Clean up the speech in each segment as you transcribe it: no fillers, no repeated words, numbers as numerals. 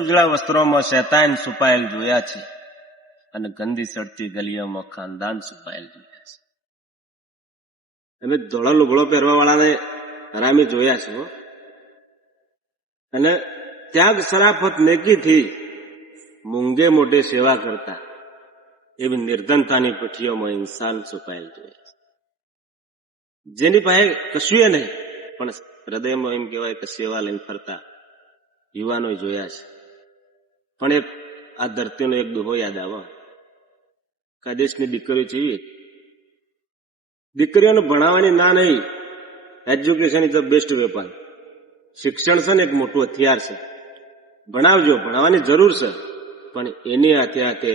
ઉજળા વસ્ત્રોમાં શેતાન છુપાયેલ જોયા છે અને ગંદી સડતી ગલીઓમાં ખાનદાન છુપાયેલ જોયા છે. અમે ધોળા લુગડો પહેરવા વાળાને હરામી જોયા છે અને ત્યાગ શરાફત નેકીથી મૂંગે મોઢે સેવા કરતા એવી નિર્ધનતાની પીઠીઓમાં ઇન્સાન છુપાયેલ જોયા છે. જેની પાસે કશું નહીં પણ હૃદયમાં એમ કહેવાય કે સેવા લઈને ફરતા યુવાનો જોયા છે. પણ એક આ ધરતીનો એક દુહો યાદ આવો કે આ દેશની દીકરીઓ જોઈએ. દીકરીઓને ભણાવવાની ના નહીં. Education is the best weapon. શિક્ષણ છે ને એક મોટું હથિયાર છે. ભણાવજો, ભણાવવાની જરૂર છે, પણ એની હાથે હાથે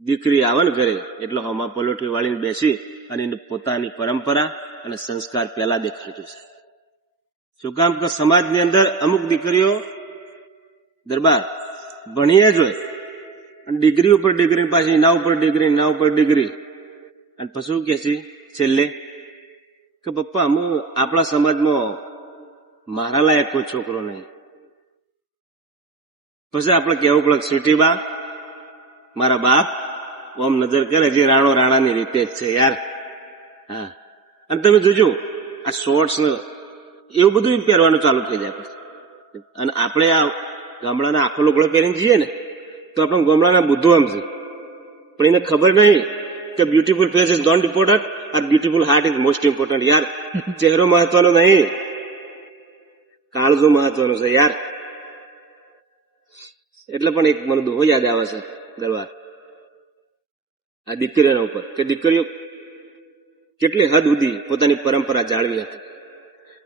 દીકરી આવે ને ઘરે એટલે હમા પલોઠી વાળીને બેસી અને એને પોતાની પરંપરા અને સંસ્કાર પહેલા દેખાડજો છે. શું કામ કે સમાજની અંદર અમુક દીકરીઓ દરબાર ભણીએ જ હોય અને ડિગ્રી ઉપર ડિગ્રી પાછી ના ઉપર ડિગ્રી ના ઉપર ડિગ્રી અને પછી કે છે છેલ્લે કે પપ્પા હું આપણા સમાજમાં મારા લાયક કોઈ છોકરો નહીં. પછી આપણે કેવું પડે સ્વીટી બા મારા બાપ ઓમ નજર કરે જે રાણો રાણાની રીતે જ છે યાર. હા, અને તમે જોજો આ શોર્ટ્સ ને એવું બધું પહેરવાનું ચાલુ થઈ જાય પછી. અને આપણે આ ગામડાના આખો લુગડો પહેરીને જઈએ ને તો આપણે ગામડાના બુદ્ધો સમજે, પણ એને ખબર નહીં કે beautiful face is not important, આ beautiful heart is most important. યાર ચહેરો મહત્વનો નહીં, કાળજો મહત્વનો છે યાર. એટલે પણ એક મને દુહો યાદ આવે છે દરબાર આ દીકરીઓના ઉપર કે દીકરીઓ કેટલી હદ સુધી પોતાની પરંપરા જાળવી હતી.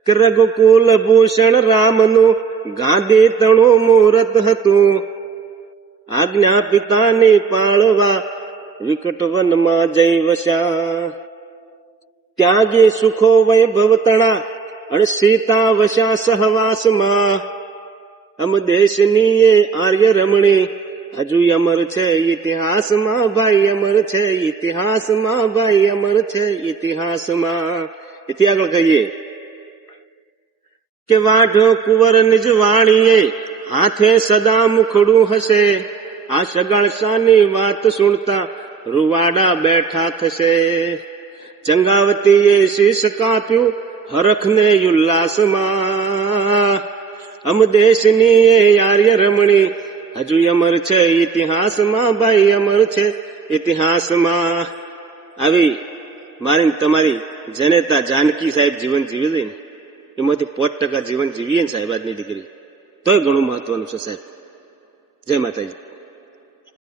કે રઘુકુલ ભૂષણ રામનું ગાંધી તણું મુહૂર્ત હતું, આજ્ઞા પિતાની પાળવા વિકટ વનમાં જઈ વસ્યા, ત્યાગી સુખો વૈભવ તણા અને સીતા વસ્યા સહવાસમાં, અમ દેશની એ આર્ય રમણી હજુ અમર છે ઇતિહાસમાં, ભાઈ અમર છે ઇતિહાસમાં, ભાઈ અમર છે ઇતિહાસમાં. એથી આગળ કહીએ કે વાઢો કુંવર નિજ વાણીએ હાથે સદા મુખડું હશે, આ સગાળસાની વાત સુણતા રૂવાડા બેઠા થશે, ચંગાવતીએ શીશ કાપ્યું હરખને ઉલ્લાસમાં, અમ દેશની એ આર્ય રમણી હજુ અમર છે ઇતિહાસમાં, ભાઈ અમર છે ઇતિહાસમાં. આવી મારી તમારી જનેતા જાનકી સાહેબ જીવન જીવી દઈ ને એમાંથી 5% જીવન જીવીએ ને સાહેબ આજની દીકરી તોય ઘણું મહત્વનું છે સાહેબ. જય માતાજી.